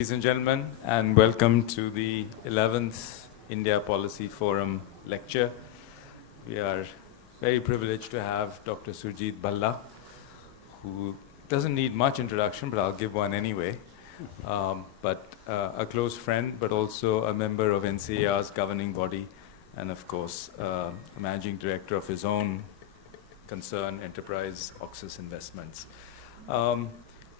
Ladies and gentlemen, and welcome to the 11th India Policy Forum lecture. We are very privileged to have Dr. Surjit Bhalla, who doesn't need much introduction, but I'll give one anyway. A close friend, but also a member of NCAR's governing body, and of course, a managing director of his own concern, enterprise, Oxus Investments.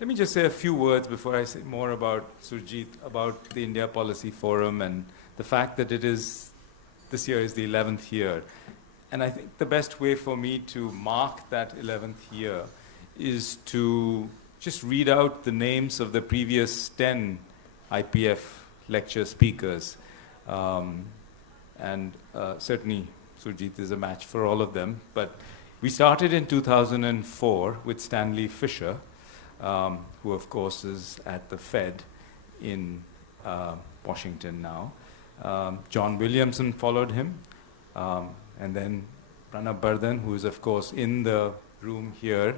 Let me just say a few words before I say more about Surjit, about the India Policy Forum and the fact that this year is the 11th year. And I think the best way for me to mark that 11th year is to just read out the names of the previous 10 IPF lecture speakers. Certainly Surjit is a match for all of them. But we started in 2004 with Stanley Fischer, who of course is at the Fed in Washington now. John Williamson followed him, and then Pranab Bardhan, who is of course in the room here.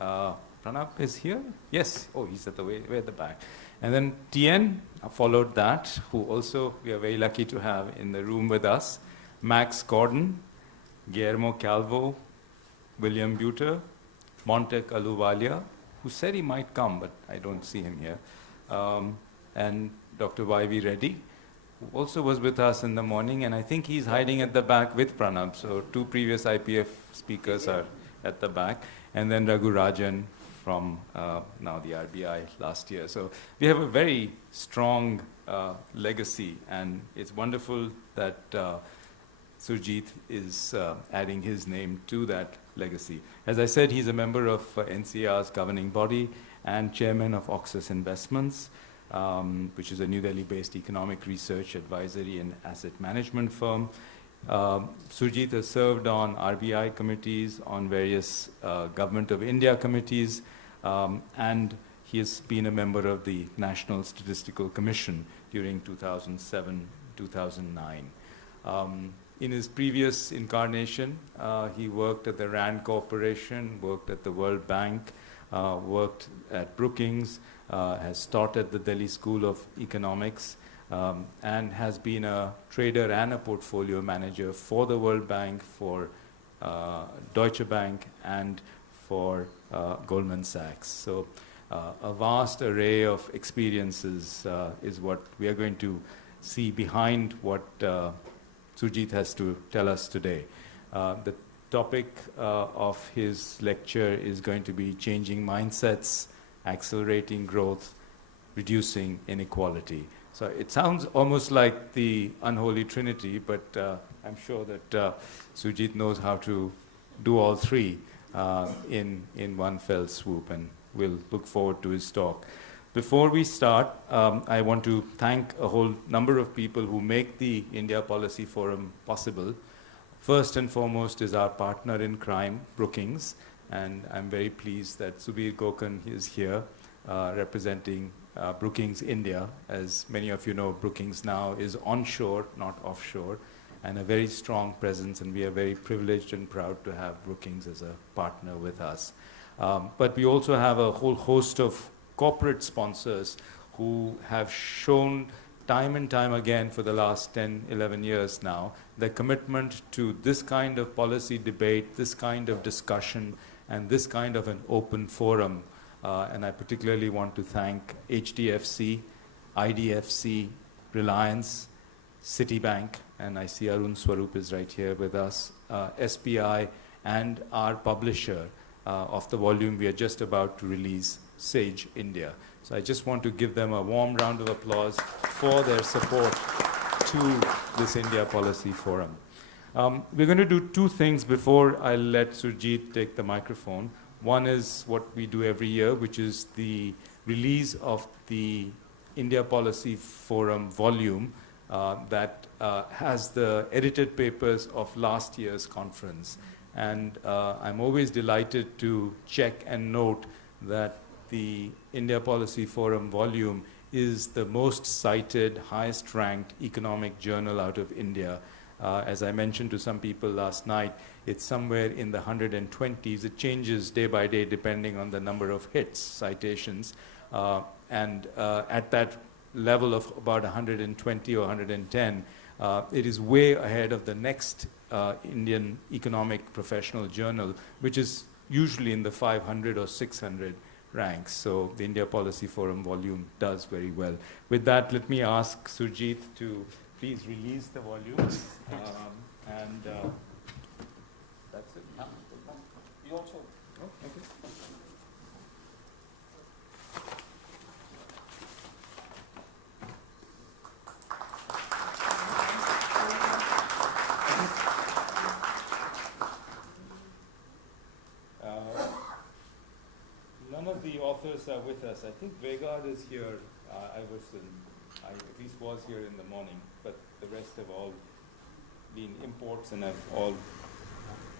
Pranab is here? Yes. Oh, he's at the way at the back. And then Tien followed that, who also we are very lucky to have in the room with us. Max Gordon, Guillermo Calvo, William Buter, Montek Ahluwalia, who said he might come, but I don't see him here, and Dr. Y.V. Reddy, who also was with us in the morning, and I think he's hiding at the back with Pranab, so two previous IPF speakers are at the back, and then Raghu Rajan from now the RBI last year. So we have a very strong legacy, and it's wonderful that Surjit is adding his name to that legacy. As I said, he's a member of NCAR's governing body and chairman of Oxus Investments, which is a New Delhi-based economic research advisory and asset management firm. Surjit has served on RBI committees, on various Government of India committees, and he has been a member of the National Statistical Commission during 2007-2009. In his previous incarnation, he worked at the RAND Corporation, worked at the World Bank, worked at Brookings, has taught at the Delhi School of Economics, and has been a trader and a portfolio manager for the World Bank, for Deutsche Bank, and for Goldman Sachs. So a vast array of experiences is what we are going to see behind what Surjit has to tell us today. The topic of his lecture is going to be changing mindsets, accelerating growth, reducing inequality. So it sounds almost like the unholy trinity, but I'm sure that Surjit knows how to do all three in one fell swoop, and we'll look forward to his talk. Before we start, I want to thank a whole number of people who make the India Policy Forum possible. First and foremost is our partner in crime, Brookings, and I'm very pleased that Subir Gokan is here representing Brookings India. As many of you know, Brookings now is onshore, not offshore, and a very strong presence, and we are very privileged and proud to have Brookings as a partner with us. But we also have a whole host of corporate sponsors who have shown time and time again for the last 10, 11 years now, their commitment to this kind of policy debate, this kind of discussion, and this kind of an open forum. And I particularly want to thank HDFC, IDFC, Reliance, Citibank, and I see Arun Swarup is right here with us, SBI, and our publisher of the volume we are just about to release, Sage India. So I just want to give them a warm round of applause for their support to this India Policy Forum. We're going to do two things before I let Surjit take the microphone. One is what we do every year, which is the release of the India Policy Forum volume that has the edited papers of last year's conference. And I'm always delighted to check and note that the India Policy Forum volume is the most cited, highest ranked economic journal out of India. As I mentioned to some people last night, it's somewhere in the 120s. It changes day by day depending on the number of hits, citations. And at that level of about 120 or 110, it is way ahead of the next Indian economic professional journal, which is usually in the 500 or 600 ranks. So the India Policy Forum volume does very well. With that, let me ask Surjit to please release the volumes. And that's it. You also. Oh, okay. None of the authors are with us. I think Vegard is here. I at least was here in the morning, but the rest have all been imports and have all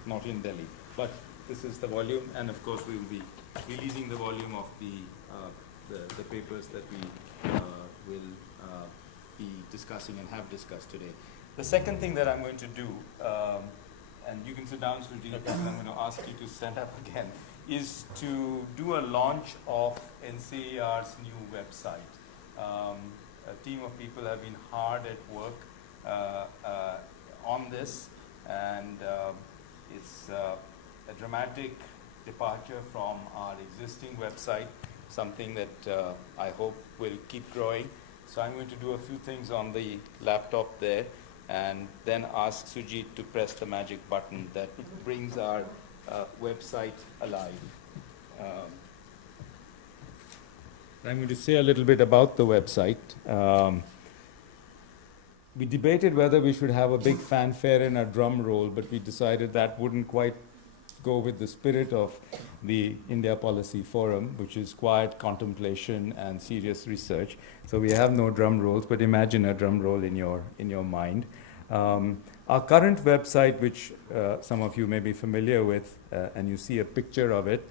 not in Delhi. But this is the volume, and of course we will be releasing the volume of the papers that we will be discussing and have discussed today. The second thing that I'm going to do, and you can sit down, Surjit, and I'm going to ask you to stand up again, is to do a launch of NCER's new website. A team of people have been hard at work on this, and it's a dramatic departure from our existing website, something that I hope will keep growing. So I'm going to do a few things on the laptop there, and then ask Sujit to press the magic button that brings our website alive. I'm going to say a little bit about the website. We debated whether we should have a big fanfare and a drum roll, but we decided that wouldn't quite go with the spirit of the India Policy Forum, which is quiet contemplation and serious research. So we have no drum rolls, but imagine a drum roll in your mind. Our current website, which some of you may be familiar with, and you see a picture of it,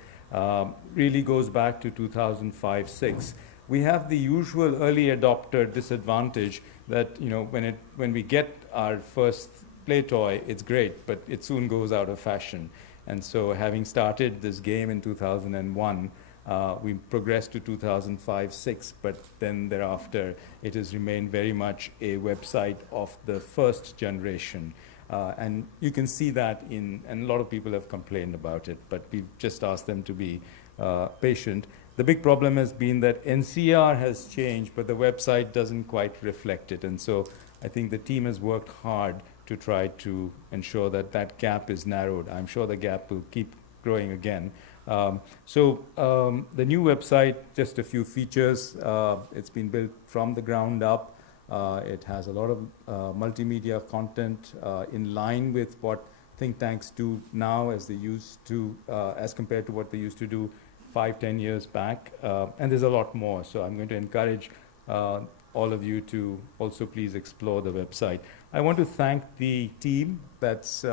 really goes back to 2005-06. We have the usual early adopter disadvantage that, you know, when we get our first play toy, it's great, but it soon goes out of fashion. And so having started this game in 2001, we progressed to 2005-06, but then thereafter it has remained very much a website of the first generation. And you can see that and a lot of people have complained about it, but we've just asked them to be patient. The big problem has been that NCR has changed, but the website doesn't quite reflect it. And so I think the team has worked hard to try to ensure that that gap is narrowed. I'm sure the gap will keep growing again. So the new website, just a few features. It's been built from the ground up. It has a lot of multimedia content in line with what think tanks do now as they used to, as compared to what they used to do 5-10 years back. And there's a lot more. So I'm going to encourage all of you to also please explore the website. I want to thank the team that's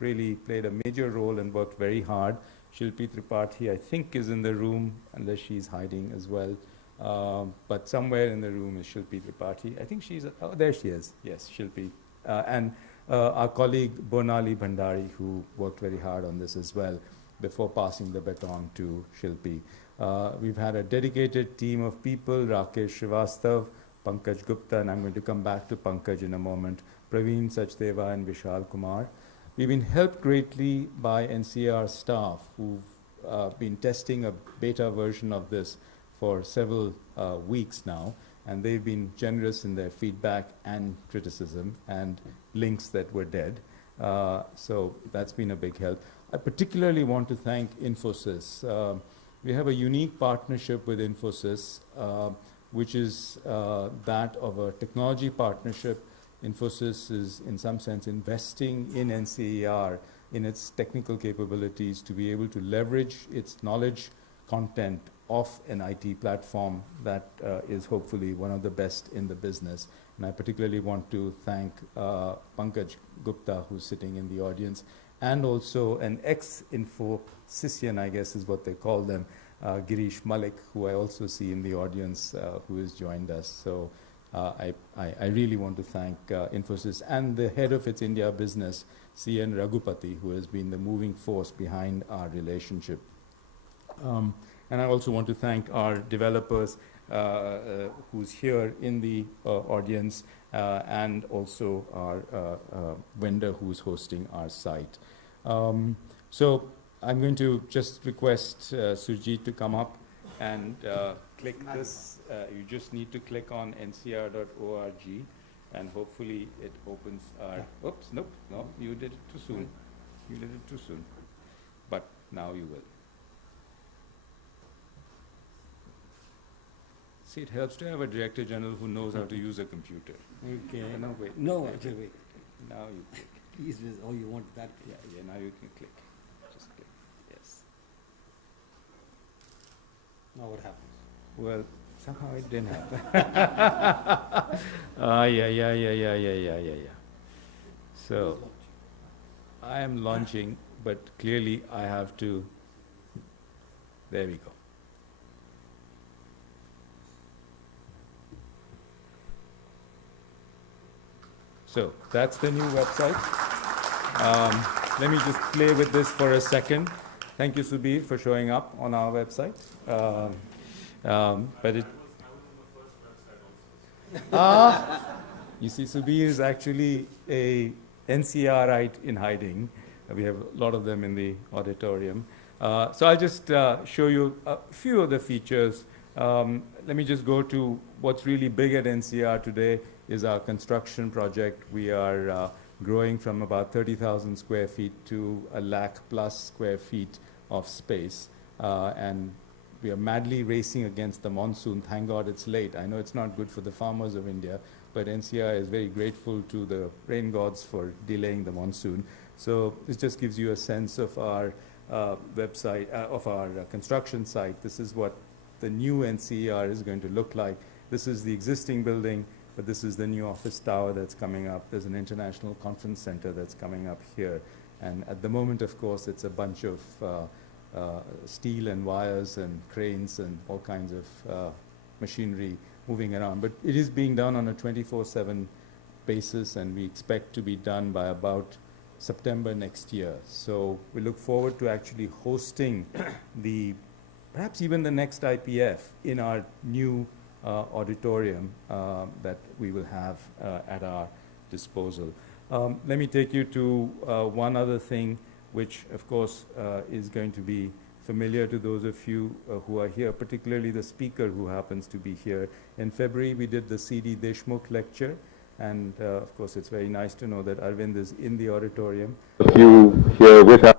really played a major role and worked very hard. Shilpi Tripathi, I think, is in the room, unless she's hiding as well. But somewhere in the room is Shilpi Tripathi. I think she's, oh, there she is. Yes, Shilpi. And our colleague Bonali Bhandari, who worked very hard on this as well before passing the baton to Shilpi. We've had a dedicated team of people, Rakesh Srivastav, Pankaj Gupta, and I'm going to come back to Pankaj in a moment, Praveen Sachdeva and Vishal Kumar. We've been helped greatly by NCR staff who've been testing a beta version of this for several weeks now, and they've been generous in their feedback and criticism and links that were dead. So that's been a big help. I particularly want to thank Infosys. We have a unique partnership with Infosys, which is that of a technology partnership. Infosys is, in some sense, investing in NCER, in its technical capabilities to be able to leverage its knowledge content of an IT platform that is hopefully one of the best in the business. And I particularly want to thank Pankaj Gupta, who's sitting in the audience, and also an ex-Infosys, I guess is what they call them, Girish Malik, who I also see in the audience, who has joined us. So I really want to thank Infosys and the head of its India business, C.N. Raghupati, who has been the moving force behind our relationship. And I also want to thank our developers who's here in the audience and also our vendor who's hosting our site. So I'm going to just request Surjit to come up and click this. You just need to click on ncr.org and hopefully it opens our, oops, nope, no, you did it too soon. You did it too soon. But now you will. See, it helps to have a director general who knows how to use a computer. Okay. No, wait. No, actually, wait. Now you click. Please, oh, you want that? Yeah, now you can click. Just click. Yes. Now what happens? Well, somehow it didn't happen. Yeah. So, I am launching, but clearly I have to, there we go. So, that's the new website. Let me just play with this for a second. Thank you, Subir, for showing up on our website. But it. You see, Subir is actually a NCRite in hiding. We have a lot of them in the auditorium. So I'll just show you a few of the features. Let me just go to what's really big at NCR today is our construction project. We are growing from about 30,000 square feet to 1 lakh plus square feet of space. And we are madly racing against the monsoon. Thank God it's late. I know it's not good for the farmers of India, but NCR is very grateful to the rain gods for delaying the monsoon. So this just gives you a sense of our website, of our construction site. This is what the new NCR is going to look like. This is the existing building, but this is the new office tower that's coming up. There's an international conference center that's coming up here. And at the moment, of course, it's a bunch of steel and wires and cranes and all kinds of machinery moving around. But it is being done on a 24/7 basis, and we expect to be done by about September next year. So we look forward to actually hosting perhaps even the next IPF in our new auditorium that we will have at our disposal. Let me take you to one other thing, which of course is going to be familiar to those of you who are here, particularly the speaker who happens to be here. In February, we did the C.D. Deshmukh lecture, and of course, it's very nice to know that Arvind is in the auditorium. You here with us.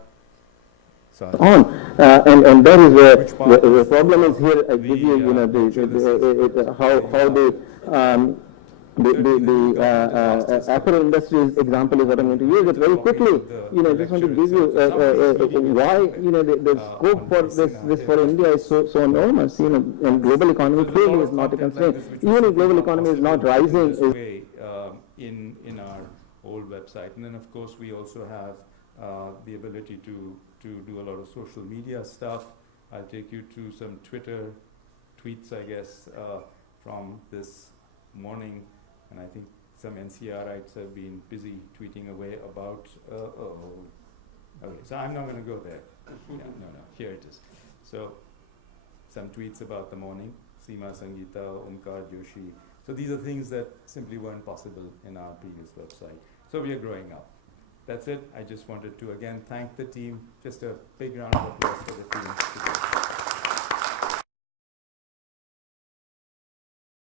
On and that is the problem is here. I give you how the apparel industry example is what I'm going to use it very quickly. Just want to give you why the scope for this for India is so enormous. And global economy clearly is not a constraint. Even if global economy is not rising, in our old website, and then of course we also have the ability to do a lot of social media stuff. I'll take you to some Twitter tweets, I guess, from this morning, and I think some NCRites have been busy tweeting away about, okay, so I'm not going to go there. Yeah, no, here it is. So, some tweets about the morning, Seema Sangeeta, Omkar Joshi. So these are things that simply weren't possible in our previous website. So we are growing up. That's it. I just wanted to again thank the team. Just a big round of applause for the team.